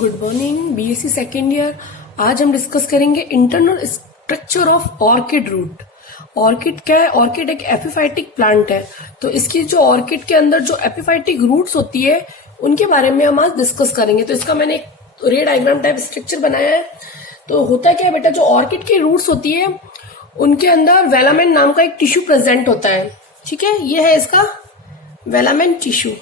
Good morning BSc second year. आज हम discuss करेंगे internal structure of orchid root. Orchid क्या है? ऑर्किड एक एपिफाइटिक प्लांट है, तो इसकी जो ऑर्किड के अंदर जो एपिफाइटिक रूट्स होती है उनके बारे में हम आज डिस्कस करेंगे। तो इसका मैंने एक रे डायग्राम टाइप स्ट्रक्चर बनाया है। तो होता क्या है बेटा, जो ऑर्किड की रूट्स होती है उनके अंदर वेलामेन नाम का एक टिश्यू प्रेजेंट होता है। ठीक है, ये है इसका वेलामेन टिश्यू।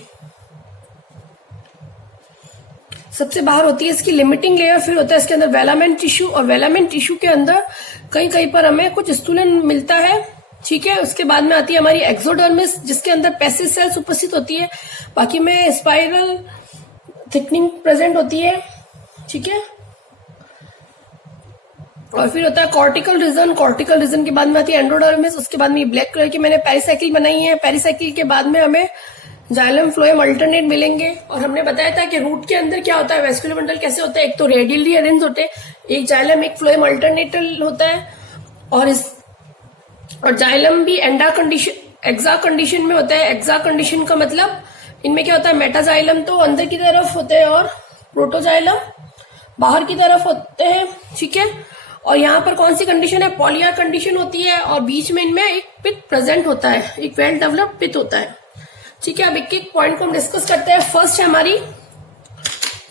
सबसे बाहर होती है इसकी लिमिटिंग लेयर, फिर होता है इसके अंदर वेलामेन टिश्यू, और वेलामेन टिश्यू के अंदर कहीं कहीं पर हमें कुछ स्टूलन मिलता है। ठीक है, उसके बाद में आती है हमारी एक्सोडर्मिस, जिसके अंदर पैसिव सेल्स उपस्थित होती है। बाकी में स्पाइरल थिकनिंग प्रेजेंट होती है। ठीक है, और फिर होता है कॉर्टिकल रीजन। कॉर्टिकल रीजन के बाद में आती है एंडोडर्मिस। उसके बाद में ब्लैक कलर की मैंने पेरिसाइकिल बनाई है। पेरिसाइकिल के बाद में हमें जाइलम फ्लोएम अल्टरनेट मिलेंगे। और हमने बताया था कि रूट के अंदर क्या होता है, वेस्कुलर बंडल कैसे होता है, एक तो रेडियली अरेंज होते हैं, एक जाइलम एक फ्लोएम अल्टरनेटल होता है, और जाइलम भी एक्सा कंडीशन में होता है। एक्सा कंडीशन का मतलब इनमें क्या होता है, मेटाजाइलम तो अंदर की तरफ होते हैं और प्रोटोजाइलम बाहर की तरफ होते हैं। ठीक है, और यहाँ पर कौन सी कंडीशन है, पॉलियार कंडीशन होती है, और बीच में इनमें एक पिथ प्रेजेंट होता है, एक वेल डेवलप्ड पिथ होता है। ठीक है, अब एक एक पॉइंट को हम डिस्कस करते हैं।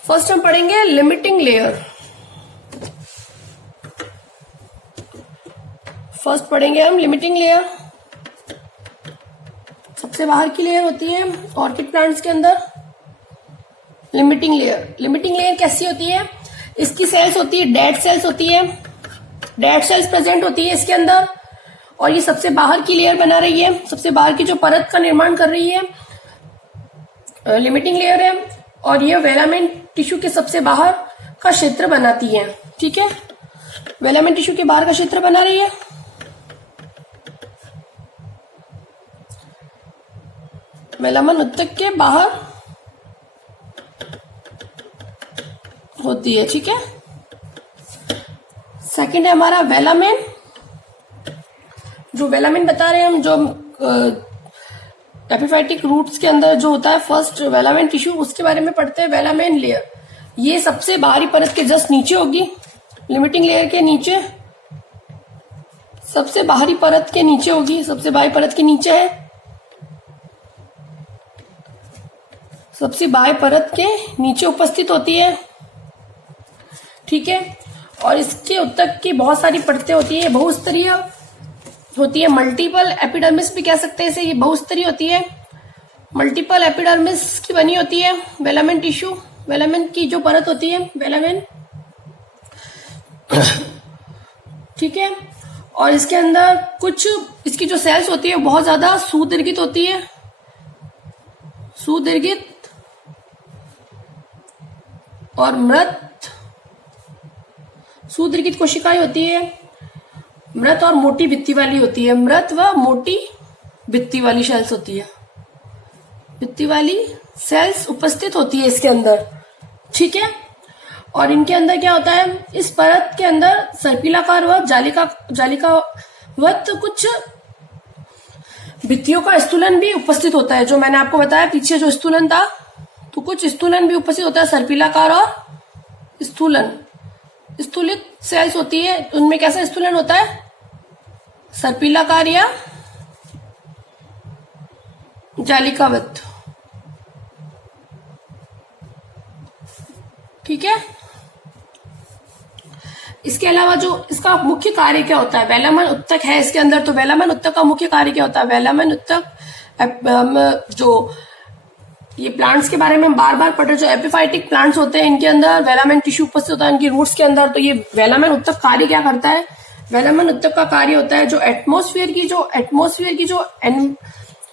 फर्स्ट हम पढ़ेंगे लिमिटिंग लेयर। फर्स्ट पढ़ेंगे हम लिमिटिंग लेयर। सबसे बाहर की लेयर होती है ऑर्किड प्लांट्स के अंदर लिमिटिंग लेयर। लिमिटिंग लेयर कैसी होती है, इसकी सेल्स होती है डेड सेल्स होती है, डेड सेल्स प्रेजेंट होती है इसके अंदर, और ये सबसे बाहर की लेयर बना रही है, सबसे बाहर की जो परत का निर्माण कर रही है लिमिटिंग लेयर है, और ये वेलामेन टिश्यू के सबसे बाहर का क्षेत्र बनाती है। ठीक है, वेलामेन टिश्यू के बाहर का क्षेत्र बना रही है। वेलामेन उत्तक के बाहर होती है। ठीक है, सेकंड है हमारा वेलामेन। जो वेलामेन बता रहे हैं हम, जो एपिफाइटिक रूट्स के अंदर जो होता है फर्स्ट वेलामेन टिश्यू, उसके बारे में पढ़ते हैं। वेलामेन लेयर ये सबसे बाहरी परत के जस्ट नीचे होगी, लिमिटिंग लेयर के नीचे, सबसे बाहरी परत के नीचे होगी, सबसे बाहरी परत के नीचे है, सबसे बाहरी परत के नीचे उपस्थित होती है। ठीक है, और इसके उत्तक की बहुत सारी परतें होती है, बहुस्तरीय होती है। मल्टीपल एपिडर्मिस भी कह सकते हैं इसे, ये बहुस्तरीय होती है, मल्टीपल एपिडर्मिस की बनी होती है वेलामेन टिश्यू। वेलामेन की जो परत होती है वेलामेन, ठीक है, और इसके अंदर कुछ इसकी जो सेल्स होती है बहुत ज्यादा सुदीर्घित होती है, सुदीर्घित और मृत। सुदीर्घित कोशिकाएं होती है, मृत और मोटी भित्ति वाली होती है, मृत व मोटी भित्ति वाली सेल्स होती है, भित्ति वाली सेल्स उपस्थित होती है इसके अंदर। ठीक है, और इनके अंदर क्या होता है, इस परत के अंदर सर्पिलाकार व जालिकावत कुछ भित्तियों का स्थूलन भी उपस्थित होता है। जो मैंने आपको बताया पीछे जो स्थूलन था, तो कुछ स्थूलन भी उपस्थित होता है, सर्पिलाकार और स्थूलन। स्थूलित सेल्स होती है, उनमें कैसा स्थूलन होता है, सर्पिलाकार या जालिकावत। ठीक है, इसके अलावा जो इसका मुख्य कार्य क्या होता है, वेलामेन उत्तक है इसके अंदर, तो वेलामेन उत्तक का मुख्य कार्य क्या होता है, वेलामेन उत्तक जो ये प्लांट्स के बारे में हम बार बार पढ़ रहे, जो एपिफाइटिक प्लांट्स होते हैं इनके अंदर वेलामेन टिश्यू उपस्थित होता है इनकी रूट्स के अंदर। तो ये वेलामेन उत्तक कार्य क्या करता है, वेलामेन उत्तक का कार्य होता है जो एटमॉस्फेयर की जो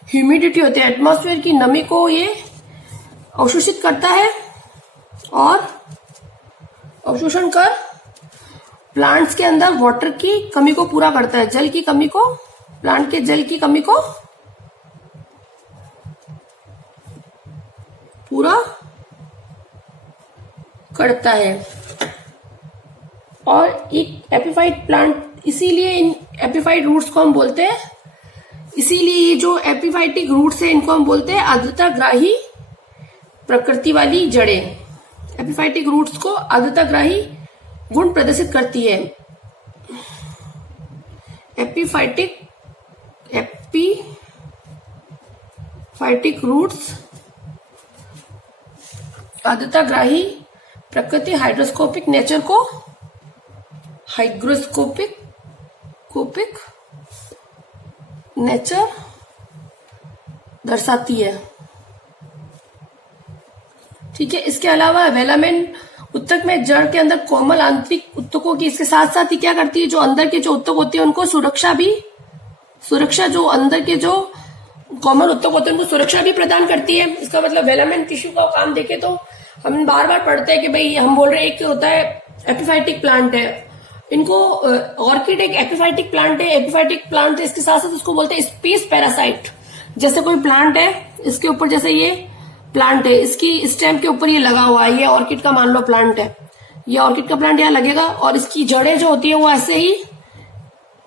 ह्यूमिडिटी होती है, एटमॉस्फेयर की नमी को ये अवशोषित करता है, और अवशोषण कर प्लांट्स के अंदर वाटर की कमी को पूरा करता है, जल की कमी को, प्लांट के जल की कमी को पूरा करता है। और एक एपिफाइट प्लांट, इसीलिए इन एपिफाइट रूट्स को हम बोलते हैं, इसीलिए ये जो एपिफाइटिक रूट्स है इनको हम बोलते हैं आर्द्रताग्राही प्रकृति वाली जड़ें। एपिफाइटिक रूट्स को आर्द्रताग्राही गुण प्रदर्शित करती है। एपिफाइटिक रूट्स आर्द्रताग्राही प्रकृति हाइग्रोस्कोपिक नेचर को नेचर दर्शाती है। ठीक है, इसके अलावा वेलामेन उत्तक में जड़ के अंदर कोमल आंतरिक उत्तकों की इसके साथ साथ ही क्या करती है, जो अंदर के जो उत्तक होती है उनको सुरक्षा जो अंदर के जो कोमल उत्तक होते हैं उनको सुरक्षा भी प्रदान करती है। इसका मतलब वेलामेन टिश्यू का काम देखे तो हम बार बार पढ़ते हैं कि भाई हम बोल रहे हैं एक होता है एपिफाइटिक प्लांट है, इनको ऑर्किड एक एपिफाइटिक प्लांट है। इसके साथ साथ उसको बोलते हैं स्पेस पैरासाइट। जैसे कोई प्लांट है, इसके ऊपर जैसे ये प्लांट है, इसकी स्टेम के ऊपर ये लगा हुआ है, ये ऑर्किड का मान लो प्लांट है, ये ऑर्किड का प्लांट यहाँ लगेगा और इसकी जड़ें जो होती है वो ऐसे ही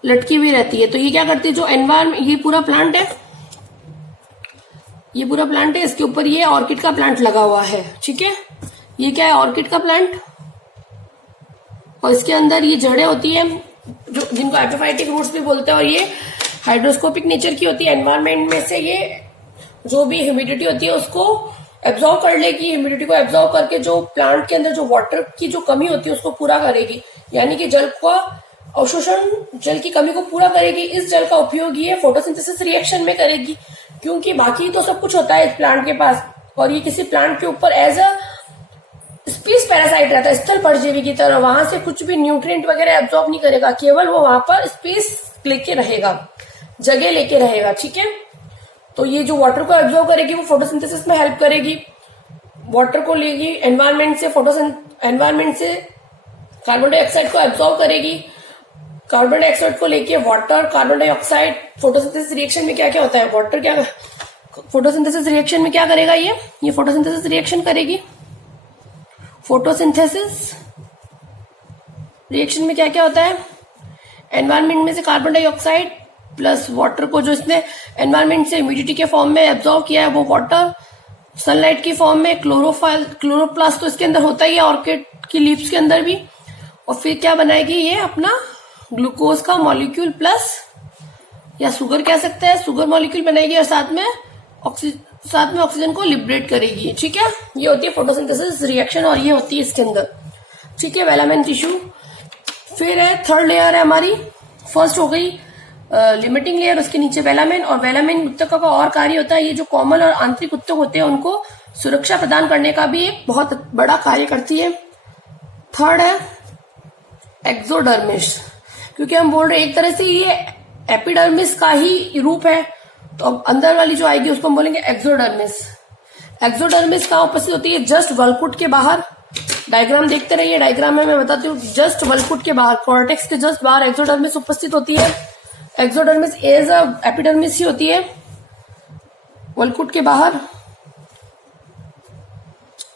लटकी हुई रहती है। तो ये क्या करती है, जो एनवायरमेंट, ये पूरा प्लांट है, इसके ऊपर ये ऑर्किड का प्लांट लगा हुआ है। ठीक है, ये क्या है, ऑर्किड का प्लांट, और इसके अंदर ये जड़ें होती है जो जिनको एपिफाइटिक रूट्स भी बोलते हैं, और ये हाइड्रोस्कोपिक नेचर की होती है। एनवायरमेंट में से ये जो भी ह्यूमिडिटी होती है उसको एब्जॉर्व कर लेगी, ह्यूमिडिटी को एब्जॉर्व करके जो प्लांट के अंदर जो वाटर की जो कमी होती है उसको पूरा करेगी, यानी कि जल का अवशोषण, जल की कमी को पूरा करेगी। इस जल का उपयोग ये फोटोसिंथेसिस रिएक्शन में करेगी, क्योंकि बाकी तो सब कुछ होता है इस प्लांट के पास, और ये किसी प्लांट के ऊपर एज अ स्पेस पैरासाइट रहता है, स्थल परजीवी की तरह, वहां से कुछ भी न्यूट्रिएंट वगैरह एब्जॉर्ब नहीं करेगा, केवल वो वहां पर स्पेस लेके रहेगा, जगह लेके रहेगा। ठीक है, तो ये जो वाटर को एब्जॉर्ब करेगी वो फोटोसिंथेसिस में हेल्प करेगी, वाटर को लेगी एनवायरमेंट से, एनवायरमेंट से कार्बन डाइऑक्साइड को एब्जॉर्ब करेगी, कार्बन डाइऑक्साइड को लेके water, carbon dioxide, photosynthesis reaction में क्या क्या होता है, वाटर क्या फोटोसिंथेसिस रिएक्शन में क्या करेगा, ये फोटोसिंथेसिस रिएक्शन करेगी। फोटोसिंथेसिस रिएक्शन में क्या क्या होता है, एनवायरमेंट में से कार्बन डाइऑक्साइड प्लस वाटर को जो इसने एनवायरमेंट से ह्यूमिडिटी के फॉर्म में एब्जॉर्ब किया है वो वाटर, सनलाइट की फॉर्म में क्लोरोप्लास्ट तो इसके अंदर होता ही है, ऑर्किड की लीव्स के अंदर भी, और फिर क्या बनाएगी ये अपना ग्लूकोज का मॉलिक्यूल प्लस, या शुगर कह सकते हैं, शुगर मॉलिक्यूल बनाएगी और साथ में ऑक्सीजन को लिबरेट करेगी। ठीक है, ये होती है फोटोसिंथेसिस रिएक्शन और ये होती है इसके अंदर। ठीक है, वेलामेन टिश्यू। फिर है थर्ड लेयर है हमारी, फर्स्ट हो गई लिमिटिंग लेयर, उसके नीचे वेलामेन, और वेलामेन उत्तक का और कार्य होता है, ये जो कोमल और आंतरिक उत्तक होते हैं उनको सुरक्षा प्रदान करने का भी एक बहुत बड़ा कार्य करती है। थर्ड है एक्सोडर्मिस, क्योंकि हम बोल रहे हैं एक तरह से ये एपिडर्मिस का ही रूप है, तो अब अंदर वाली जो आएगी उसको हम बोलेंगे एक्सोडर्मिस। एक्सोडर्मिस कहाँ उपस्थित होती है, जस्ट वल्कुट के बाहर। डायग्राम देखते रहिए, डायग्राम में मैं बताती हूँ, जस्ट वल्कुट के बाहर, कॉर्टेक्स के जस्ट बाहर एक्सोडर्मिस उपस्थित होती है। एक्सोडर्मिस एज अ एपिडर्मिस ही होती है, वल्कुट के बाहर,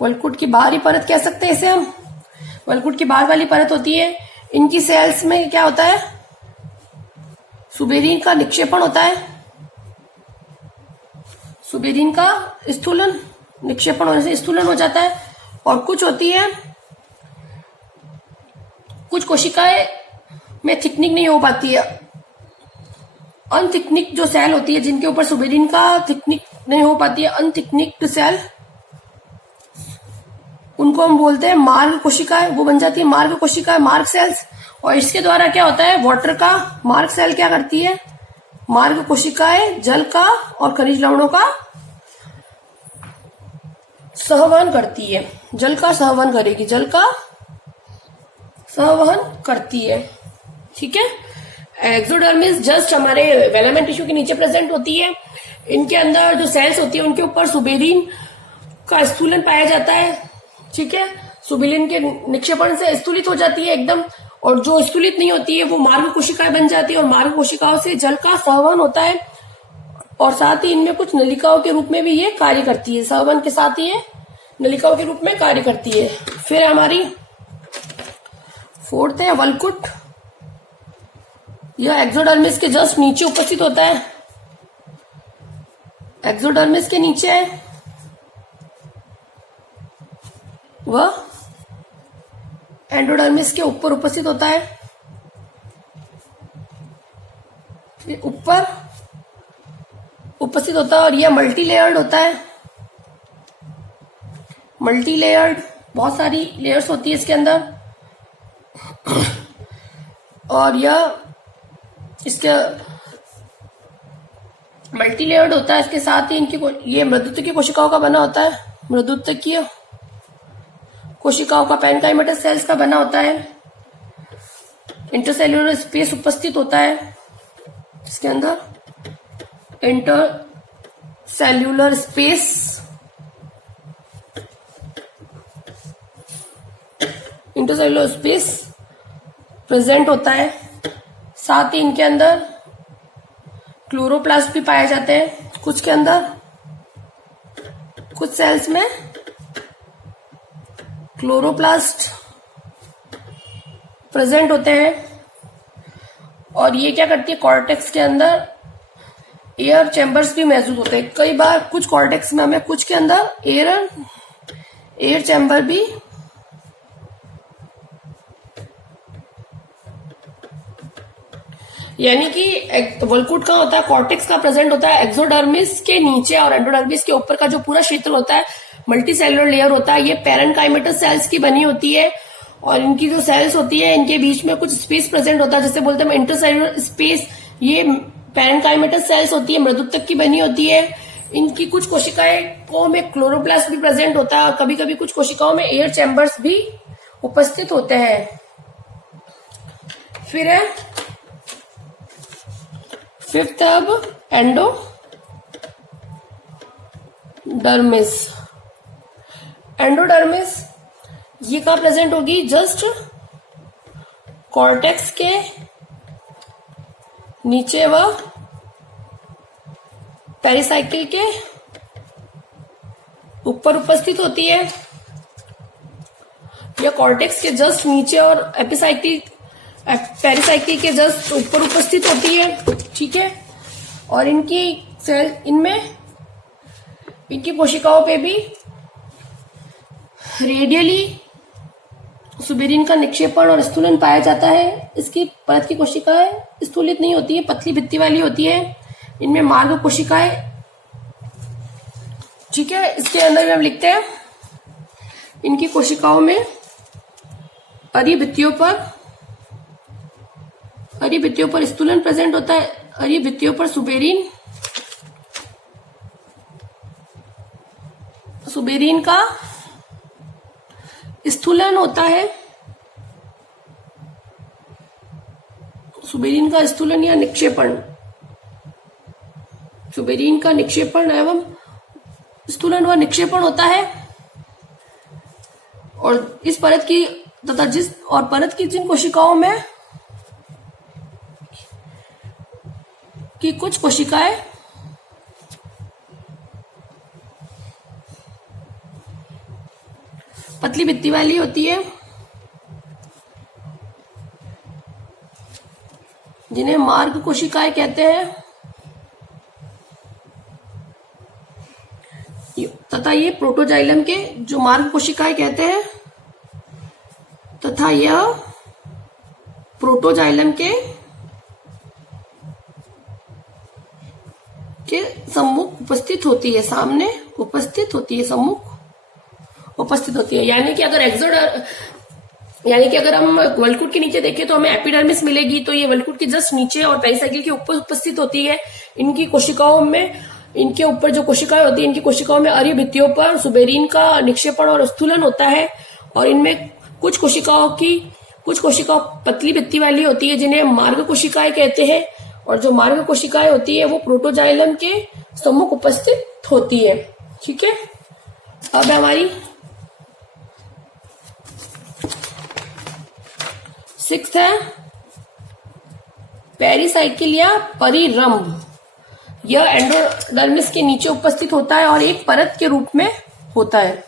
वल्कुट की बाहरी परत कह सकते हैं इसे हम, वल्कुट की बाहर वाली परत होती है। इनकी सेल्स में क्या होता है, सुबेरिन का निक्षेपण होता है, सुबेरिन का स्थूलन, निक्षेपण होने से स्थूलन हो जाता है, और कुछ होती है, कुछ कोशिकाएं में थिकनिंग नहीं हो पाती है, अनथिकनिक जो सेल होती है जिनके ऊपर सुबेरिन का थिकनिक नहीं हो पाती है, अनथिकनिक्ड सेल, उनको हम बोलते हैं मार्ग कोशिकाएं, वो बन जाती है मार्ग कोशिकाएं, मार्ग सेल्स। और इसके द्वारा क्या होता है, वाटर का मार्ग सेल क्या करती है, मार्ग कोशिकाएं जल का और खनिज लवणों का सहवन करती है, जल का सहवन करेगी, जल का सहवन करती है। ठीक है, एक्सोडर्मिस जस्ट हमारे वेलामेन टिश्यू के नीचे प्रेजेंट होती है। इनके अंदर जो सेल्स होती है उनके ऊपर सुबेरिन का स्थूलन पाया जाता है। ठीक है, सुबेरिन के निक्षेपण से स्थूलित हो जाती है एकदम, और जो स्थूलित नहीं होती है वो मार्ग कोशिकाएं बन जाती है, और मार्ग कोशिकाओं से जल का सहवन होता है, और साथ ही इनमें कुछ नलिकाओं के रूप में भी ये कार्य करती है, सहवन के साथ ही ये नलिकाओं के रूप में कार्य करती है। फिर हमारी फोर्थ है वल्कुट, यह एक्सोडर्मिस के जस्ट नीचे उपस्थित होता है, एक्सोडर्मिस के नीचे है वह एंडोडर्मिस के ऊपर उपस्थित होता है, ऊपर उपस्थित होता है, और यह मल्टी लेयर्ड होता है। मल्टी लेयर्ड, बहुत सारी लेयर्स होती है इसके अंदर, और यह इसके मल्टी लेयर्ड होता है। इसके साथ ही ये मृदुत्व की कोशिकाओं का बना होता है, मृदुत्व की कोशिकाओं का, पैरेन्काइमेटस सेल्स का बना होता है। इंटरसेल्यूलर स्पेस उपस्थित होता है इसके अंदर, intercellular space, intercellular space present होता है। साथ ही इनके अंदर क्लोरोप्लास्ट भी पाए जाते हैं कुछ के अंदर, कुछ सेल्स में क्लोरोप्लास्ट प्रेजेंट होते हैं। और ये क्या करती है, कॉर्टेक्स के अंदर एयर चैम्बर्स भी मौजूद होते हैं। कई बार कुछ कॉर्टेक्स में हमें कुछ के अंदर एयर चैम्बर भी यानी कि वल्कुट का होता है, कॉर्टेक्स का प्रेजेंट होता है एक्सोडर्मिस के नीचे, और एंडोडर्मिस के ऊपर का जो पूरा क्षेत्र होता है मल्टी सेलुलर लेयर होता है। ये पैरेन्काइमेटस सेल्स की बनी होती है, और इनकी जो सेल्स होती है इनके बीच में कुछ स्पेस प्रेजेंट होता है, जैसे बोलते हैं इंटरसेलुलर स्पेस। ये पैरेन्काइमेटस सेल्स होती है, मृदुत्वक की बनी होती है। इनकी कुछ कोशिकाओं में क्लोरोप्लास्ट भी प्रेजेंट होता है, और कभी कभी कुछ कोशिकाओं में एयर चैम्बर्स भी उपस्थित होते हैं। फिर है फिफ्थ अब एंडोडर्मिस। एंडोडर्मिस ये कहाँ प्रेजेंट होगी, जस्ट कॉर्टेक्स के नीचे व पेरिसाइकिल के ऊपर उपस्थित होती है, या कॉर्टेक्स के जस्ट नीचे और पेरिसाइकिल के जस्ट ऊपर उपस्थित होती है। ठीक है, और इनकी सेल इनकी कोशिकाओं पे भी रेडियली सुबेरिन का निक्षेपण और स्थूलन पाया जाता है। इसकी परत की कोशिकाएं स्थूलित नहीं होती है, पतली भित्ति वाली होती है। इनमें मार्ग कोशिकाएं, ठीक है, इसके अंदर भी हम लिखते हैं इनकी कोशिकाओं में अरी भित्तियों पर स्थूलन प्रेजेंट होता है। अरी भित्तियों पर सुबेरिन का स्थूलन होता है। सुबेरिन का स्थूलन या निक्षेपण, सुबेरिन का निक्षेपण एवं स्थूलन व निक्षेपण होता है। और इस परत की तथा परत की जिन कोशिकाओं में कि कुछ कोशिकाएं पतली भित्ति वाली होती है, जिन्हें मार्ग कोशिकाएं कहते हैं, तथा ये प्रोटोजाइलम के जो मार्ग कोशिकाएं कहते हैं, तथा यह प्रोटोजाइलम के सम्मुख उपस्थित होती है, सामने उपस्थित होती है, सम्मुख उपस्थित होती है। यानी कि अगर हम वल्कुट के नीचे देखें तो हमें एपिडर्मिस मिलेगी, तो ये वल्कुट के जस्ट नीचे और पेरिसाइकिल के ऊपर उपस्थित होती है। इनकी कोशिकाओं में, इनके ऊपर जो कोशिकाएं होती है, इनकी कोशिकाओं में अरी भित्तियों पर सुबेरिन का निक्षेपण और स्थूलन होता है। और इनमें कुछ कोशिकाओं पतली भित्ति वाली होती है, जिन्हें मार्ग कोशिकाएं कहते हैं। और जो मार्ग कोशिकाएं होती है वो प्रोटोजाइलम के सम्मुख उपस्थित होती है। ठीक है, अब हमारी 6th है पेरिसाइकिल या परिरंभ। यह एंडोडर्मिस के नीचे उपस्थित होता है और एक परत के रूप में होता है।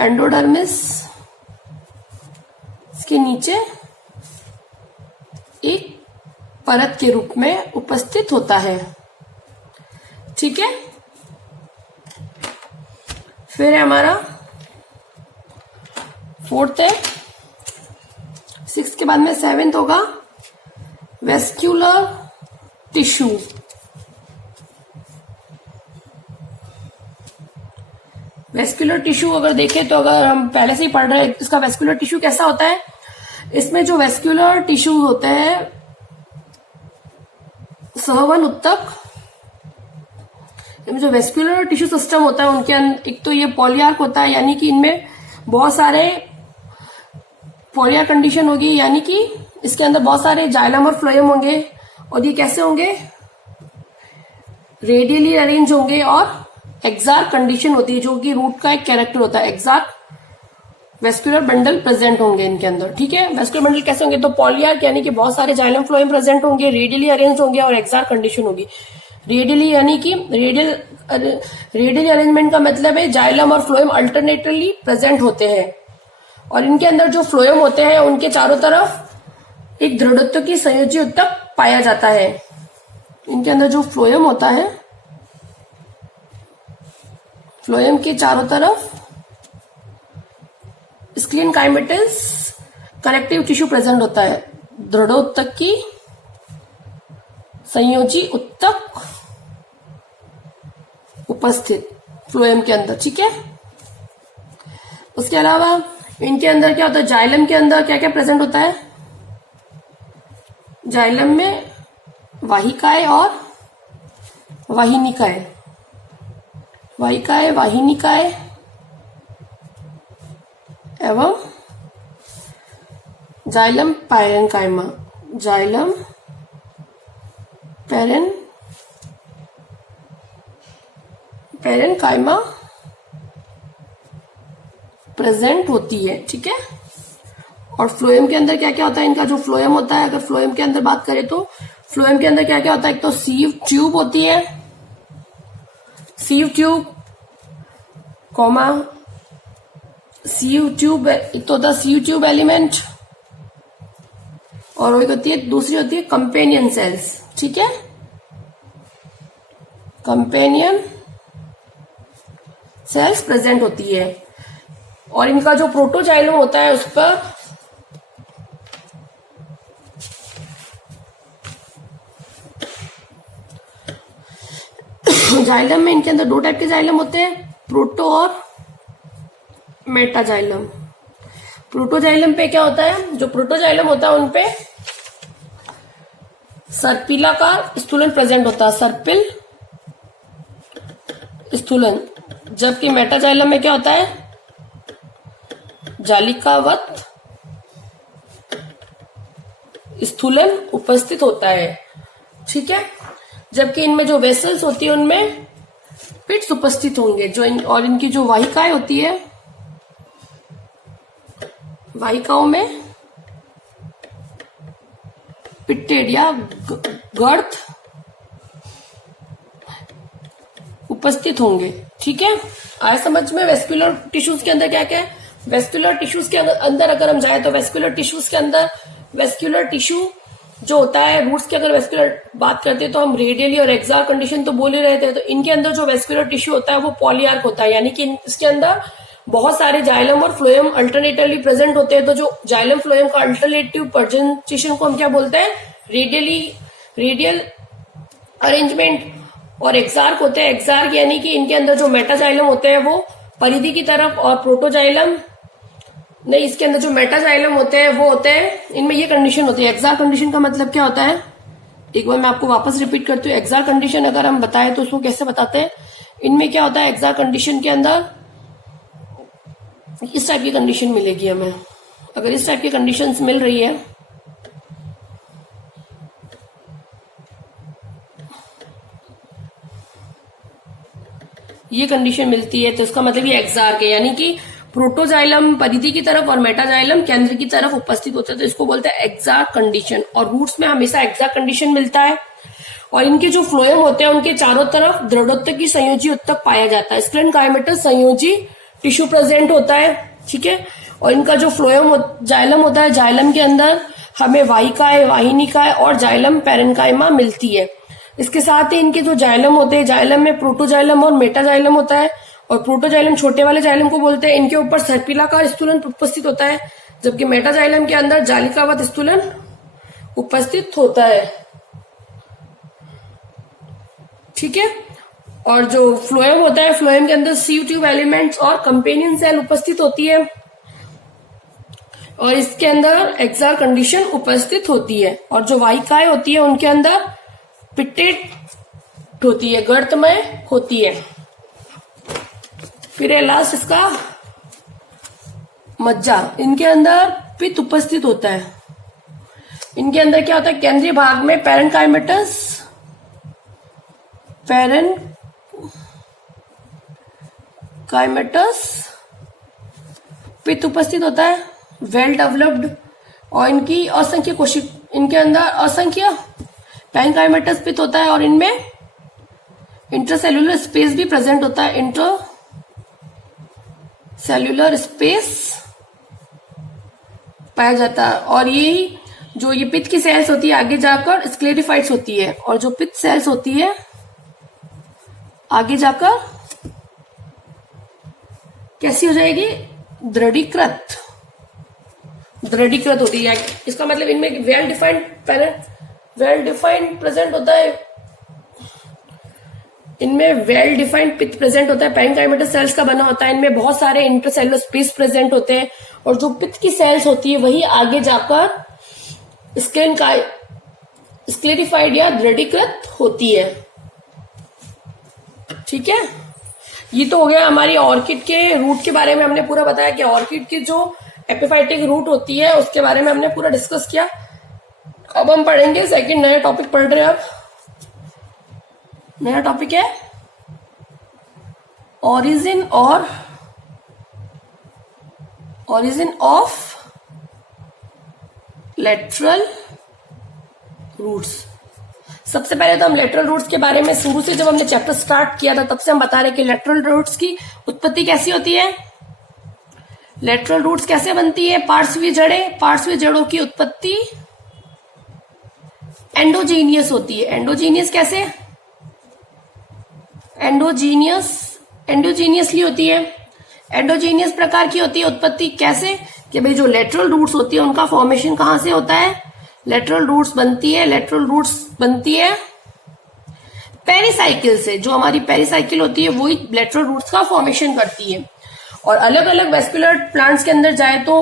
एंडोडर्मिस के नीचे एक परत के रूप में उपस्थित होता है। ठीक है, फिर है हमारा फोर्थ है, 6 के बाद में 7th होगा वेस्क्यूलर टिश्यू। वेस्क्यूलर टिश्यू अगर देखें तो अगर हम पहले से ही पढ़ रहे हैं इसका वेस्क्यूलर टिश्यू कैसा होता है, इसमें जो वेस्क्यूलर टिश्यू होते हैं सहवन उत्तक, जो वेस्क्यूलर टिश्यू सिस्टम होता है उनके एक तो ये पॉलीआर्क होता है, यानी कि इनमें बहुत सारे पॉलीआर्क कंडीशन होगी, यानी कि इसके अंदर बहुत सारे जाइलम और फ्लोएम होंगे, और ये कैसे होंगे, रेडियली अरेंज होंगे, और एक्सार्क कंडीशन होती है जो कि रूट का एक कैरेक्टर होता है, एक्सार्क वेस्क्यूलर बंडल प्रेजेंट होंगे इनके अंदर। ठीक है, वेस्क्यूलर बंडल कैसे होंगे, तो पॉलीआर्क यानी कि बहुत सारे जाइलम फ्लोएम प्रेजेंट होंगे, रेडियली अरेंज होंगे, और एक्सार्क कंडीशन होगी। रेडियली यानी कि रेडियली अरेंजमेंट का मतलब है जाइलम और फ्लोएम अल्टरनेटली प्रेजेंट होते हैं, और इनके अंदर जो फ्लोएम होते हैं उनके चारों तरफ एक दृढ़त्व की संयोजी उत्तक पाया जाता है। इनके अंदर जो फ्लोएम होता है, फ्लोएम के चारों तरफ स्क्लेनकाइमेटस कनेक्टिव टिश्यू प्रेजेंट होता है, दृढ़ोत्तक की संयोजी उत्तक उपस्थित फ्लोएम के अंदर। ठीक है, उसके अलावा इनके अंदर क्या होता है, जाइलम के अंदर क्या क्या प्रेजेंट होता है, जाइलम में वाहिकाएं और वाहिनिकाएं, वाहिकाएं वाहिनिकाएं एवं xylem parenchyma, xylem parenchyma present होती है। ठीक है, और फ्लोएम के अंदर क्या क्या होता है, इनका जो फ्लोएम होता है, अगर फ्लोएम के अंदर बात करें तो फ्लोएम के अंदर क्या क्या होता है, एक तो सीव ट्यूब होती है, sieve tube comma sieve tube, एक तो होता है सीव ट्यूब एलिमेंट, और एक होती है, दूसरी होती है कंपेनियन सेल्स। ठीक है, कंपेनियन सेल्स प्रेजेंट होती है, और इनका जो प्रोटोजाइलम होता है उस पर जाइलम में इनके अंदर दो टाइप के जाइलम होते हैं, प्रोटो और मेटाजाइलम। प्रोटोजाइलम पे क्या होता है, जो प्रोटोजाइलम होता है उनपे सर्पिलाकार स्थूलन प्रेजेंट होता है, सर्पिल स्थूलन, जबकि मेटाजाइलम में क्या होता है, जालिकावत स्थूलन उपस्थित होता है। ठीक है, जबकि इनमें जो वेसल्स होती है उनमें पिट्स उपस्थित होंगे, और इनकी जो वाहिकाएं होती है, वाहिकाओं में पिट्टेड या गर्थ उपस्थित होंगे। ठीक है, आए समझ में वेस्क्यूलर टिश्यूज के अंदर क्या क्या है। वेस्क्यूलर टिश्यूज के अंदर अगर हम जाए तो वेस्क्यूलर टिश्यूज के अंदर वेस्क्यूलर टिश्यू जो होता है, रूट्स की अगर वेस्क्यूलर बात करते हैं तो हम रेडियली और एक्सार्क कंडीशन तो बोल ही रहे थे, तो इनके अंदर जो वेस्क्यूलर टिश्यू होता है वो पॉलीआर्क होता है, यानी कि इसके अंदर बहुत सारे जाइलम और फ्लोएम अल्टरनेटिवली प्रेजेंट होते हैं। तो जो जाइलम फ्लोएम का अल्टरनेटिव प्रेजेंटेशन को हम क्या बोलते हैं, रेडियल अरेंजमेंट, और एक्सार्क होते हैं, एक्सार्क यानी कि इनके अंदर जो मेटाजाइलम होते हैं वो परिधि की तरफ, और प्रोटोजाइलम नहीं, इसके अंदर जो मेटाजाइलम होते हैं वो होते हैं, इनमें ये कंडीशन होती है। एक्सार्क कंडीशन का मतलब क्या होता है, एक बार मैं आपको वापस रिपीट करती हूँ। एक्सार्क कंडीशन अगर हम बताएं तो उसको कैसे बताते हैं, इनमें क्या होता है, एक्सार्क कंडीशन के अंदर इस टाइप की कंडीशन मिलेगी हमें। अगर इस टाइप की कंडीशंस मिल रही है, ये कंडीशन मिलती है, तो इसका मतलब ये एक्सार्क है, यानी कि प्रोटोजाइलम परिधि की तरफ और मेटाजाइलम केंद्र की तरफ उपस्थित होते हैं, तो इसको बोलते हैं एक्सार्क कंडीशन। और रूट्स में हमेशा एक्सार्क कंडीशन मिलता है, और इनके जो फ्लोएम होते हैं उनके चारों तरफ दृढ़ोत्तक की संयोजी उत्तक पाया जाता है, स्क्लेनकाइमेटस संयोजी टिश्यू प्रेजेंट होता है। ठीक है, और इनका जो फ्लोएम जाइलम होता है, जाइलम के अंदर हमें वाहिकाएं, वाहिनिकाएं और जाइलम पैरेन्काइमा मिलती है। इसके साथ ही इनके जो जाइलम होते हैं, जाइलम में प्रोटोजाइलम और मेटाजाइलम होता है, और प्रोटोजाइलम छोटे वाले जाइलम को बोलते हैं। इनके ऊपर सर्पिलाकार स्थूलन उपस्थित होता है, जबकि मेटाजाइलम के अंदर जालिकावत स्थूलन उपस्थित होता है। ठीक है। और जो फ्लोएम होता है, फ्लोएम के अंदर सीव ट्यूब एलिमेंट्स और कंपेनियन सेल उपस्थित होती है, और इसके अंदर एक्सार कंडीशन उपस्थित होती है। और जो वाहिकाएं होती है उनके अंदर पिटेट होती है, गर्तमय होती है। फिर है लास्ट इसका मज्जा। इनके अंदर पित्त उपस्थित होता है। इनके अंदर क्या होता है, केंद्रीय भाग में पैरेन्काइमेटस पित्त उपस्थित होता है, वेल डेवलप्ड। और इनकी असंख्य कोशिक, इनके अंदर असंख्य पैरेन्काइमेटस पित्त होता है, और इनमें इंटरसेल्यूलर स्पेस भी प्रेजेंट होता है। इंटरसेल्यूलर स्पेस पाया जाता है। और ये जो ये पित्त की सेल्स होती है आगे जाकर स्क्लेरिफाइड्स होती है, और जो पित्त सेल्स होती है आगे जाकर कैसी हो जाएगी, दृढ़ीकृत होती है। इसका मतलब इनमें वेल डिफाइंड प्रेजेंट होता है, इनमें वेल डिफाइंड पित्त प्रेजेंट होता है, पैरेन्काइमेटस सेल्स का बना होता है। इनमें बहुत सारे इंटरसेलुलर स्पेस प्रेजेंट होते हैं, और जो पित्त की सेल्स होती है वही आगे जाकर स्क्लेरिफाइड या दृढ़ीकृत होती है। ठीक है। ये तो हो गया हमारी ऑर्किड के रूट के बारे में, हमने पूरा बताया कि ऑर्किड की जो एपिफाइटिक रूट होती है उसके बारे में हमने पूरा डिस्कस किया। अब हम पढ़ेंगे सेकंड, नया टॉपिक पढ़ रहे हैं। अब नया टॉपिक है ओरिजिन ऑफ लेटरल रूट्स। सबसे पहले तो हम लेटरल रूट्स के बारे में शुरू से जब हमने चैप्टर स्टार्ट किया था तब से हम बता रहे कि लेटरल रूट्स की उत्पत्ति कैसी होती है, लेटरल रूट्स कैसे बनती है। पार्श्वीय जड़ों की उत्पत्ति एंडोजीनियस होती है। एंडोजीनियस कैसे, एंडोजीनियसली होती है। एंडोजीनियस प्रकार की होती है उत्पत्ति। कैसे कि भाई जो लेटरल रूट्स होती है उनका फॉर्मेशन कहां से होता है, लेटरल रूट्स बनती है पेरिसाइकिल से। जो हमारी पेरिसाइकिल होती है वही लेटरल रूट्स का फॉर्मेशन करती है। और अलग अलग वेस्कुलर प्लांट्स के अंदर जाए तो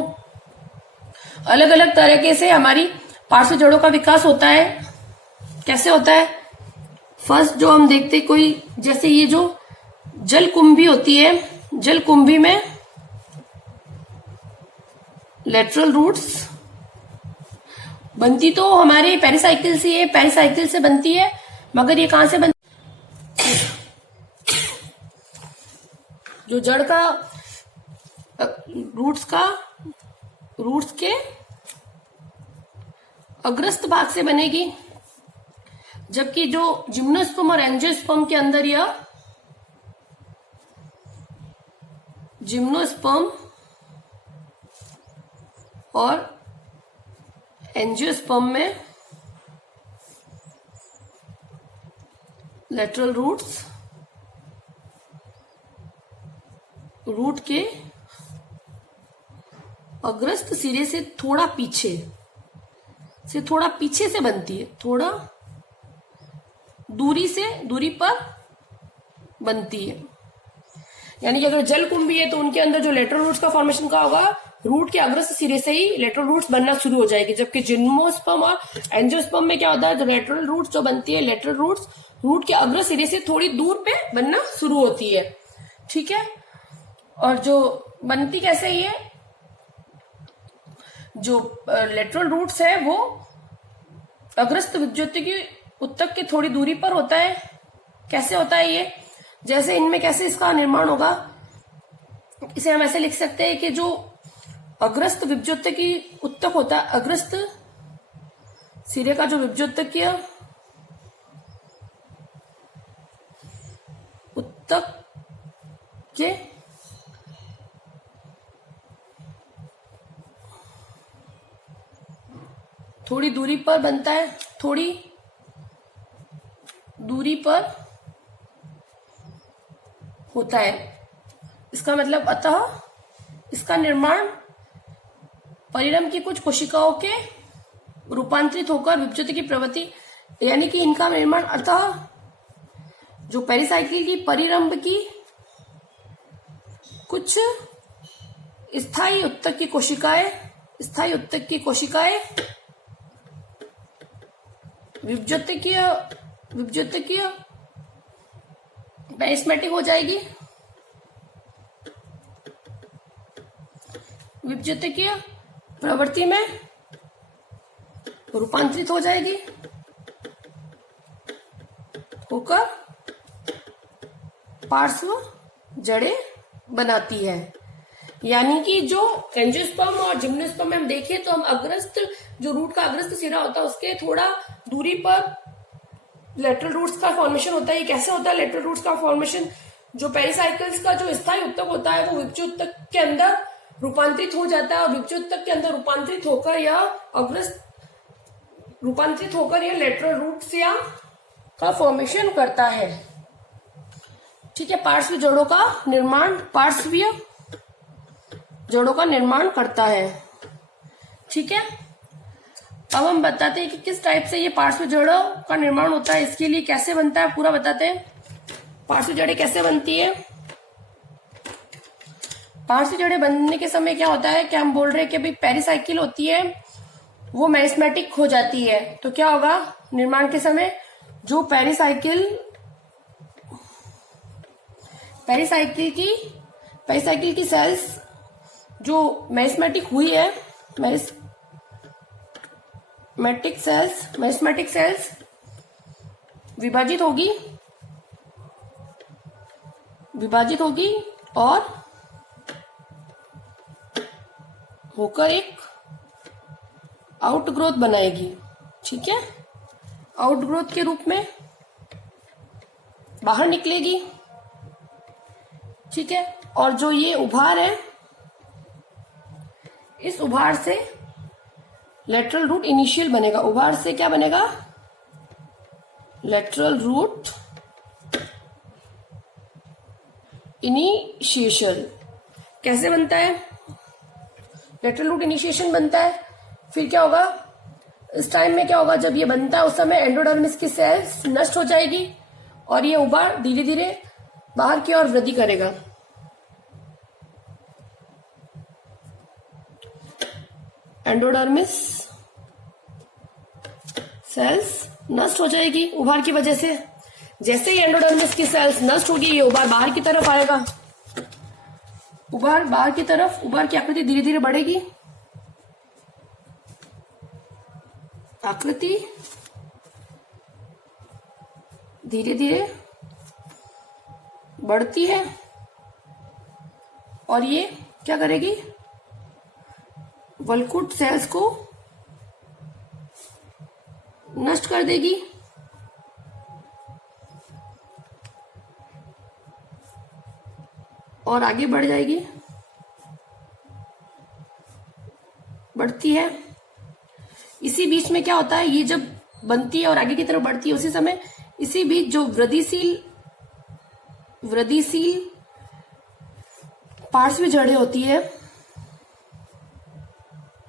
अलग अलग तरीके से हमारी पार्श्व जड़ों का विकास होता है। कैसे होता है, फर्स्ट जो हम देखते कोई, जैसे ये जो जलकुंभी होती है, जलकुंभी में लेटरल रूट्स बनती तो हमारे पेरिसाइकिल से, ये पेरिसाइकिल से बनती है, मगर ये कहां से बनती, जो जड़ का रूट्स के अग्रस्त भाग से बनेगी, जबकि जो जिम्नोस्पर्म और एंजियोस्पर्म के अंदर यह जिम्नोस्पर्म और एंजियोस्पर्म में लेटरल रूट्स रूट के अग्रस्त सिरे से थोड़ा पीछे से बनती है, थोड़ा दूरी पर बनती है। यानी कि अगर जलकुंभी है तो उनके अंदर जो लेटरल रूट्स का फॉर्मेशन का होगा, रूट के अग्रस्त सिरे से ही लेटरल रूट्स बनना शुरू हो जाएगी। जबकि जिम्नोस्पर्म और एंजियोस्पर्म में क्या होता है, जो लेटरल रूट्स जो बनती है, लेटरल रूट्स रूट के अग्रस्त सिरे से थोड़ी दूर पे बनना शुरू होती है। ठीक है। और जो बनती कैसे ही है, जो लेटरल रूट्स है वो अग्रस्त विद्युत की उत्तक की थोड़ी दूरी पर होता है। कैसे होता है ये, जैसे इनमें कैसे इसका निर्माण होगा, इसे हम ऐसे लिख सकते हैं कि जो अग्रस्त विद्युत की उत्तक होता है, अग्रस्त सिरे का जो विद्युत्तकीय उत्तक के थोड़ी दूरी पर बनता है, थोड़ी दूरी पर होता है। इसका मतलब अतः इसका निर्माण परिरम की कुछ कोशिकाओं के रूपांतरित होकर विभज्योति की प्रवृत्ति, यानी कि इनका निर्माण अतः जो पेरिसाइकिल की परिरंभ की कुछ स्थायी उत्तक की कोशिकाएं विभज्योतिकीय मेरिस्मेटिक हो जाएगी, विभज्योतिकीय प्रवृत्ति में रूपांतरित हो जाएगी, होकर पार्श्व जड़ें बनाती है। यानी कि जो एंजियोस्पर्म और जिम्नोस्पर्म में हम देखें तो हम अग्रस्त जो रूट का अग्रस्त सिरा होता है उसके थोड़ा दूरी पर लेटरल रूट्स का फॉर्मेशन होता है। ये कैसे होता है लेटरल रूट्स का फॉर्मेशन? जो पेरिसाइकिल्स का जो स्थायी उत्तक होता है वो विभज्योतक के अंदर रूपांतरित हो जाता है और विभज्योतक के अंदर रूपांतरित होकर यह लेटरल रूट्स या का फॉर्मेशन करता है। ठीक है, पार्श्वीय जड़ों का निर्माण करता है। ठीक है, अब हम बताते हैं कि किस टाइप से ये पार्श्व जड़ों का निर्माण होता है। इसके लिए कैसे बनता है पूरा बताते हैं। पार्श्व जड़ें कैसे बनती है? पार्श्व जड़ें बनने के समय क्या होता है कि हम बोल रहे हैं कि भाई पेरिसाइकिल होती है वो मेरिस्मेटिक हो जाती है। तो क्या होगा निर्माण के समय? जो पेरिसाइकिल की सेल्स जो मेरिस्मेटिक हुई है, मेरिस्मेटिक सेल्स विभाजित होगी और होकर एक आउटग्रोथ बनाएगी। ठीक है, आउटग्रोथ के रूप में बाहर निकलेगी। ठीक है, और जो ये उभार है इस उभार से लेटरल रूट इनिशियल बनेगा। उभार से क्या बनेगा? Lateral root initiation. कैसे बनता है? लेटरल रूट इनिशिएशन बनता है। फिर क्या होगा इस टाइम में? क्या होगा जब ये बनता है उस समय एंडोडर्मिस की सेल्स नष्ट हो जाएगी और ये उभार धीरे धीरे बाहर की ओर वृद्धि करेगा। एंडोडर्मिस सेल्स नष्ट हो जाएगी उभार की वजह से। जैसे ही एंडोडर्मिस की सेल्स नष्ट होगी ये उभार बाहर की तरफ आएगा। उभार की आकृति धीरे धीरे बढ़ेगी। आकृति धीरे धीरे बढ़ती है और ये क्या करेगी? वल्कुट सेल्स को नष्ट कर देगी और आगे बढ़ जाएगी, बढ़ती है। इसी बीच में क्या होता है, ये जब बनती है और आगे की तरफ बढ़ती है उसी समय इसी बीच जो वृद्धिशील पार्श्व जड़ें होती है,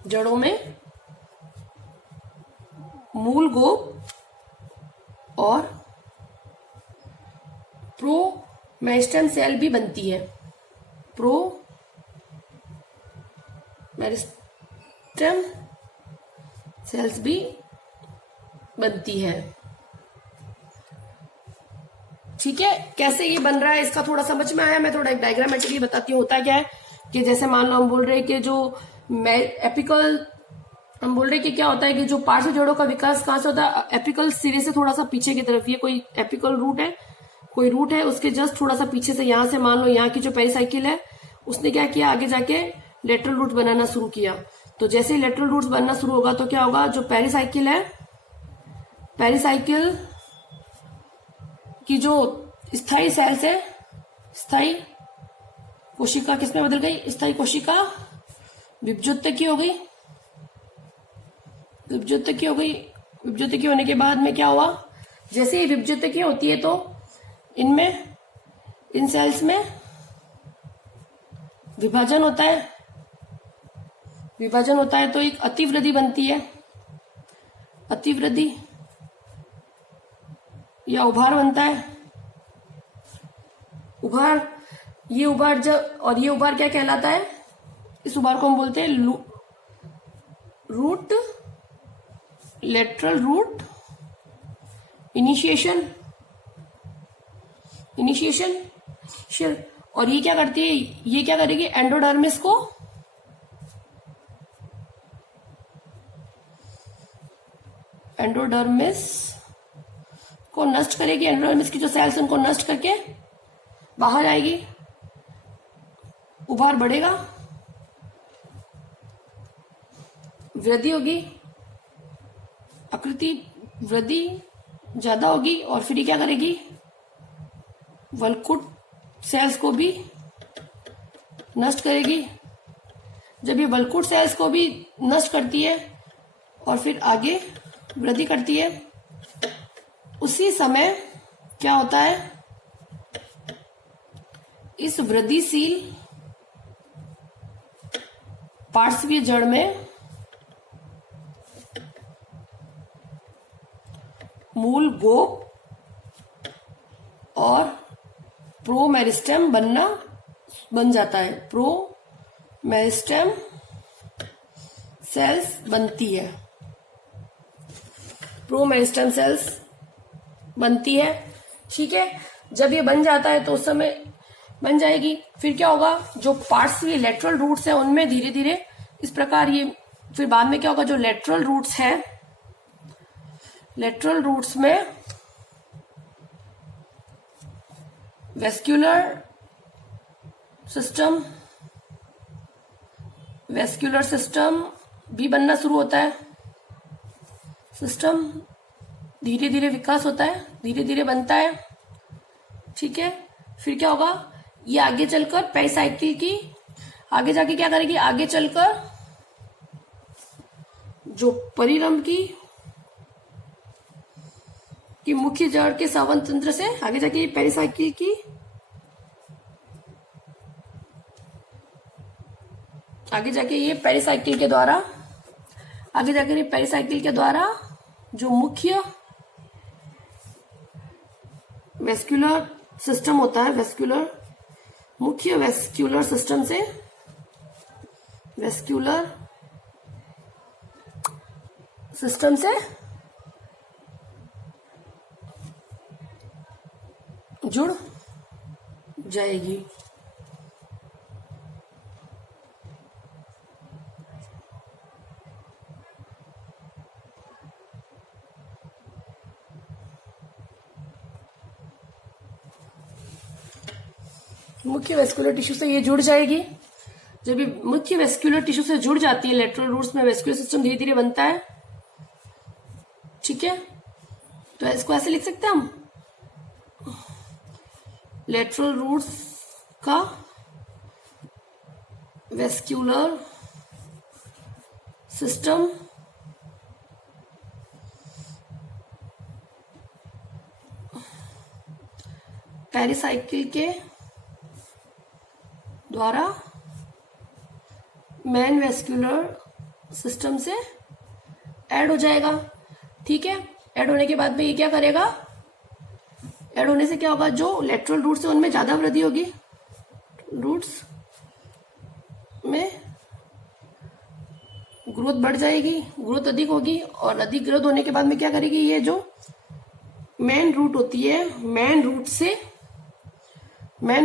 जड़ों में मूल गोप और प्रोमेरिस्टेम सेल भी बनती है। प्रोमेरिस्टेम सेल्स भी बनती है। ठीक है, कैसे ये बन रहा है इसका थोड़ा समझ में आया? मैं थोड़ा एक डायग्रामेटिकली बताती हूँ। होता क्या है कि जैसे मान लो हम बोल रहे हैं कि जो हम बोल रहे हैं कि क्या होता है कि जो पार्श्व जड़ों का विकास कहां से होता है? एपिकल सिरे से थोड़ा सा पीछे की तरफ। ये कोई एपिकल रूट है, कोई रूट है, उसके जस्ट थोड़ा सा पीछे से, यहां से मान लो यहाँ की जो पेरिसाइकिल है उसने क्या किया, आगे जाके लेटरल रूट बनाना शुरू किया। तो जैसे ही लेटरल रूट्स बनना शुरू होगा तो क्या होगा, जो पेरिसाइकिल है, पेरिसाइकिल की जो स्थायी सेल्स है, स्थायी कोशिका किसमें बदल गई? स्थायी कोशिका विभज्योतकी हो गई। विभज्योतकी हो गई। विभज्योतकी होने के बाद में क्या हुआ, जैसे ही विभज्योतकी होती है तो इन सेल्स में विभाजन होता है, विभाजन होता है तो एक अतिवृद्धि बनती है, अतिवृद्धि, या उभार बनता है, उभार। ये उभार जब, और ये उभार क्या कहलाता है, इस उभार को हम बोलते हैं root, lateral root initiation, initiation. और ये क्या करती है, ये क्या करेगी, एंडोडर्मिस को नष्ट करेगी, एंडोडर्मिस की जो सेल्स उनको नष्ट करके बाहर आएगी, उभार बढ़ेगा, वृद्धि होगी, आकृति वृद्धि ज्यादा होगी, और फिर ये क्या करेगी, वल्कुट सेल्स को भी नष्ट करेगी। जब ये वल्कुट सेल्स को भी नष्ट करती है और फिर आगे वृद्धि करती है, उसी समय क्या होता है, इस वृद्धिशील पार्श्वीय जड़ में मूल गोप और प्रोमेरिस्टेम बन जाता है, प्रोमेरिस्टेम सेल्स बनती है, प्रोमेरिस्टेम सेल्स बनती है। ठीक है, जब ये बन जाता है तो उस समय बन जाएगी, फिर क्या होगा, जो पार्श्वीय लेटरल रूट्स है उनमें धीरे धीरे इस प्रकार ये, फिर बाद में क्या होगा, जो लेटरल रूट्स है, लेटरल रूट्स में वेस्क्यूलर सिस्टम भी बनना शुरू होता है, सिस्टम धीरे धीरे विकास होता है, धीरे धीरे बनता है। ठीक है, फिर क्या होगा, ये आगे चलकर पेरिसाइकिल की, आगे जाके क्या करेगी, आगे चलकर जो परिरंभ की मुख्य जड़ के संवहन तंत्र से आगे जाके ये पेरिसाइकिल की, आगे जाके ये पेरिसाइकिल के द्वारा, आगे जाकर ये पेरिसाइकिल के द्वारा जो मुख्य वेस्क्यूलर सिस्टम होता है, मुख्य वेस्क्यूलर सिस्टम से, वेस्क्यूलर सिस्टम से जुड़ जाएगी। मुख्य वेस्कुलर टिश्यू से ये जुड़ जाएगी। जब ये मुख्य वेस्कुलर टिश्यू से जुड़ जाती है, लेटरल रूट्स में वेस्कुलर सिस्टम धीरे धीरे बनता है। ठीक है, तो इसको ऐसे लिख सकते हैं हम, लेटरल रूट्स का वेस्कुलर सिस्टम पेरिसाइकिल के द्वारा मेन वेस्कुलर सिस्टम से ऐड हो जाएगा। ठीक है, ऐड होने के बाद में ये क्या करेगा, ऐड होने से क्या होगा, जो लेटरल रूट्स है उनमें ज्यादा वृद्धि होगी, रूट्स में ग्रोथ बढ़ जाएगी, ग्रोथ अधिक होगी, और अधिक ग्रोथ होने के बाद में क्या करेगी, ये जो मेन रूट होती है, मेन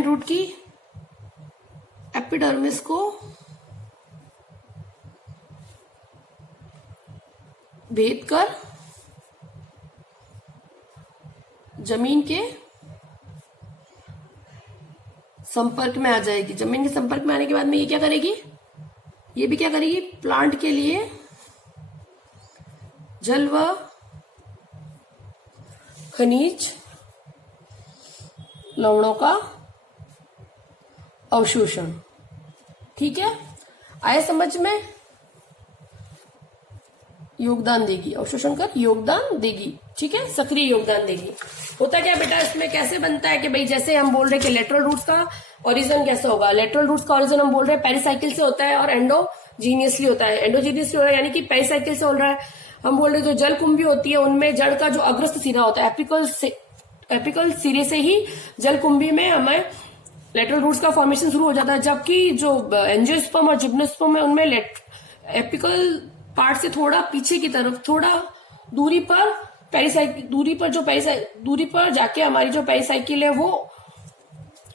रूट की एपिडर्मिस को भेद कर जमीन के संपर्क में आ जाएगी। जमीन के संपर्क में आने के बाद में ये क्या करेगी, ये भी क्या करेगी, प्लांट के लिए जल व खनिज लवणों का अवशोषण। ठीक है, आया समझ में। योगदान देगी, अवशोषण कर योगदान देगी, ठीक है, सक्रिय योगदान देगी। होता क्या बेटा इसमें, कैसे बनता है कि भाई जैसे हम बोल रहे हैं कि लेटरल रूट्स का ओरिजिन कैसे होगा, लेटरल रूट्स का ओरिजिन हम बोल रहे हैं पेरिसाइकिल से होता है और एंडोजीनियसली होता है। एंडोजीनियसली हो रहा है यानी कि पेरिसाइकिल से हो रहा है। हम बोल रहे हैं जो जल कुंभी होती है उनमें जड़ का जो अग्रस्त सिरा होता है, एपिकल सिरे से ही जल कुंभी में हमें लेटरल रूट्स का फॉर्मेशन शुरू हो जाता है, जबकि जो एंजियोस्पर्म और जिम्नोस्पर्म है उनमें एपिकल पार्ट से थोड़ा पीछे की तरफ, थोड़ा दूरी पर जाके हमारी जो पेरिसाइकिल है वो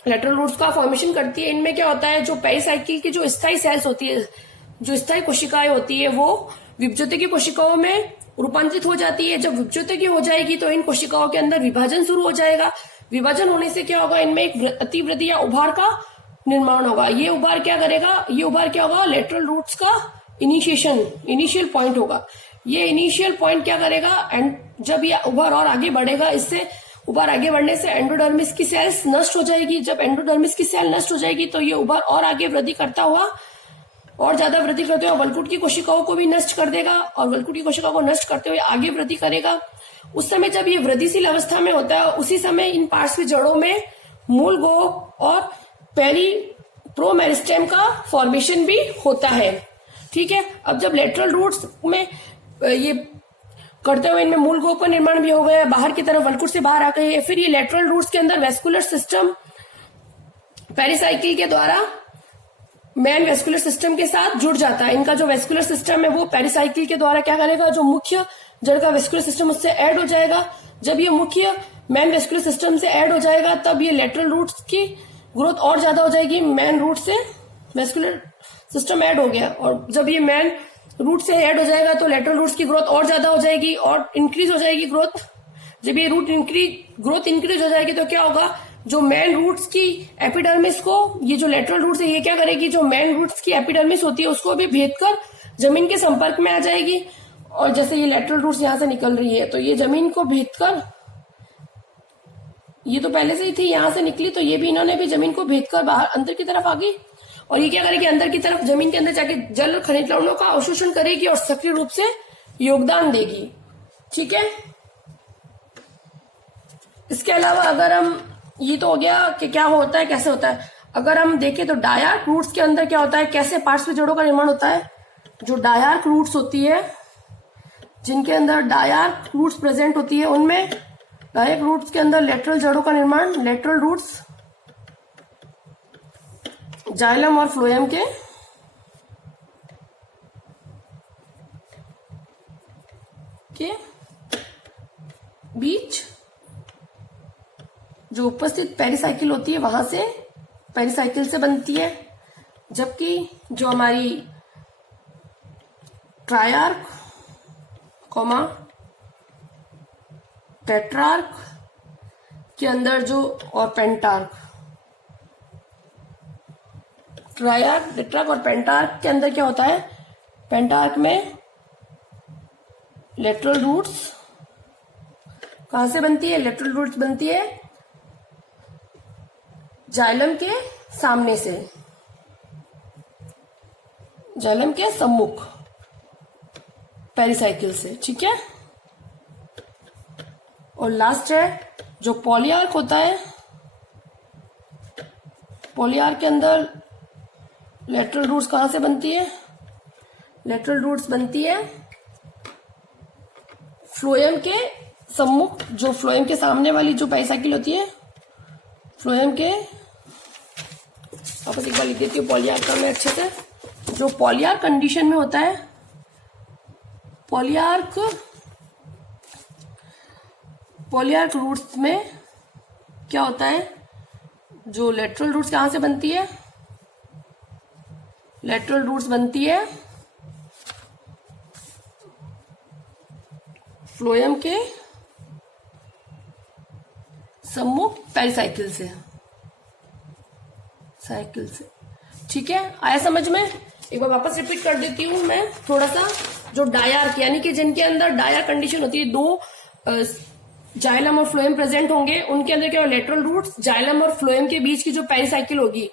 लेटरल रूट्स का फॉर्मेशन करती है। इनमें क्या होता है, जो पेरिसाइकिल की जो स्थायी सेल्स होती है, जो स्थायी कोशिकाएं होती है वो विभज्योति कोशिकाओं में रूपांतरित हो जाती है। जब विभज्योति की हो जाएगी तो इन कोशिकाओं के अंदर विभाजन शुरू हो जाएगा। विभाजन होने से क्या होगा, इनमें एक अतिवृद्धि या उभार का निर्माण होगा। ये उभार क्या करेगा, ये उभार क्या होगा, लेटरल रूट्स का इनिशियल पॉइंट होगा। ये इनिशियल पॉइंट क्या करेगा, एंड जब ये उभार और आगे बढ़ेगा, इससे उभार आगे बढ़ने से एंडोडर्मिस की सेल्स नष्ट हो जाएगी। जब एंडोडर्मिस की सेल नष्ट हो जाएगी तो ये उभार और आगे वृद्धि करता हुआ और ज्यादा वृद्धि करते हुए वल्कुट की कोशिकाओं को भी नष्ट कर देगा और वल्कुट की कोशिकाओं को नष्ट करते हुए आगे वृद्धि करेगा। उस समय जब ये वृद्धिशील अवस्था में होता है, उसी समय इन पार्श्व जड़ों में मूल गोप और प्रोमेरिस्टेम का फॉर्मेशन भी होता है, ठीक है। अब जब लेटरल रूट्स में ये करते हुए इनमें मूल गोप का निर्माण भी हो गया, बाहर की तरफ वल्कुट से बाहर आ गए, फिर ये लेटरल रूट्स के अंदर वेस्कुलर सिस्टम पेरिसाइकिल के द्वारा मेन वेस्कुलर सिस्टम के साथ जुड़ जाता है। इनका जो वेस्कुलर सिस्टम है वो पेरिसाइकिल के द्वारा क्या करेगा, जो मुख्य जड़ का वेस्कुलर सिस्टम उससे ऐड हो जाएगा। जब ये मुख्य मेन वेस्कुलर सिस्टम से ऐड हो जाएगा तब ये लेटरल रूट्स की ग्रोथ और ज्यादा हो जाएगी। मेन रूट से वेस्कुलर सिस्टम ऐड हो गया और जब ये मेन रूट से ऐड हो जाएगा तो लेटरल रूट्स की ग्रोथ और ज्यादा हो जाएगी और इंक्रीज हो जाएगी ग्रोथ। जब ये ग्रोथ इंक्रीज हो जाएगी तो क्या होगा, जो मेन रूट्स की एपिडर्मिस को, ये जो लेटरल रूट्स है ये क्या करेगी, जो मेन रूट्स की एपिडर्मिस होती है उसको भी भेद कर जमीन के संपर्क में आ जाएगी। और जैसे ये लेटरल रूट्स यहां से निकल रही है तो ये जमीन को भेद कर, ये तो पहले से ही थी, यहां से निकली तो ये भी इन्होंने भी जमीन को भेद कर बाहर अंदर की तरफ आ गई और ये क्या करेगी, अंदर की तरफ जमीन के अंदर जाके जल और खनिज लवणों का अवशोषण करेगी और सक्रिय रूप से योगदान देगी, ठीक है। इसके अलावा अगर हम, ये तो हो गया कि क्या होता है, कैसे होता है। अगर हम देखें तो डायार्क रूट्स के अंदर क्या होता है, कैसे पार्श्व जड़ों का निर्माण होता है। जो डायार्क रूट्स होती है, जिनके अंदर डायार्क रूट्स प्रेजेंट होती है, उनमें डायार्क रूट्स के अंदर लेटरल जड़ों का निर्माण, लेटरल रूट्स जाइलम और फ्लोएम के बीच जो उपस्थित पेरिसाइकिल होती है वहां से, पेरिसाइकिल से बनती है। जबकि जो हमारी ट्रायर्क कॉमा टेट्रार्क के अंदर जो, और पेंटार्क, ट्रायर्क, टेट्रार्क और पेंटार्क के अंदर क्या होता है, पेंटार्क में लेटरल रूट्स कहां से बनती है, लेटरल रूट्स बनती है जाइलम के सामने से, जाइलम के सम्मुख पेरिसाइकिल से, ठीक है। और लास्ट है जो पॉलीआर्क होता है, पॉलीआर्क के अंदर लेटरल रूट्स कहां से बनती है, लेटरल रूट्स बनती है फ्लोएम के सम्मुख, जो फ्लोएम के सामने वाली जो पेरिसाइकिल होती है, फ्लोएम के, वापस एक बार लिख देती हूँ पॉलीआर्क का मैं अच्छे से। जो पॉलीआर्क कंडीशन में होता है, पॉलीआर्क रूट्स में क्या होता है, जो लेटरल रूट्स कहां से बनती है, लेटरल रूट्स बनती है फ्लोएम के सम्मुख पेरिसाइकिल से, साइकिल से, ठीक है। आया समझ में? एक बार वापस रिपीट कर देती हूं मैं थोड़ा सा। जो डायार्क यानी कि जिनके अंदर डायार्क कंडीशन होती है, दो जाइलम और फ्लोएम प्रेजेंट होंगे, उनके अंदर क्या, लेटरल रूट्स जाइलम और फ्लोएम के बीच की जो पेरिसाइकिल होगी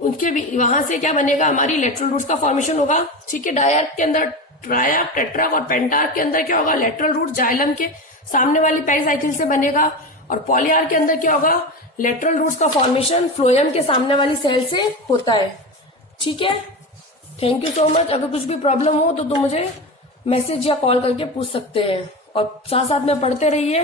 उनके भी वहां से क्या बनेगा, हमारी लेटरल रूट्स का फॉर्मेशन होगा, ठीक है। डायार्क के अंदर ट्रायक, टेट्राक और पेंटार्क के अंदर क्या होगा, लेटरल रूट जाइलम के सामने वाली पेरिसाइकिल से बनेगा, और पॉलीआर्क के अंदर क्या होगा, लेटरल रूट्स का फॉर्मेशन फ्लोएम के सामने वाली सेल से होता है। ठीक है, थैंक यू सो मच। अगर कुछ भी प्रॉब्लम हो तो तुम मुझे मैसेज या कॉल करके पूछ सकते हैं, और साथ साथ में पढ़ते रहिए।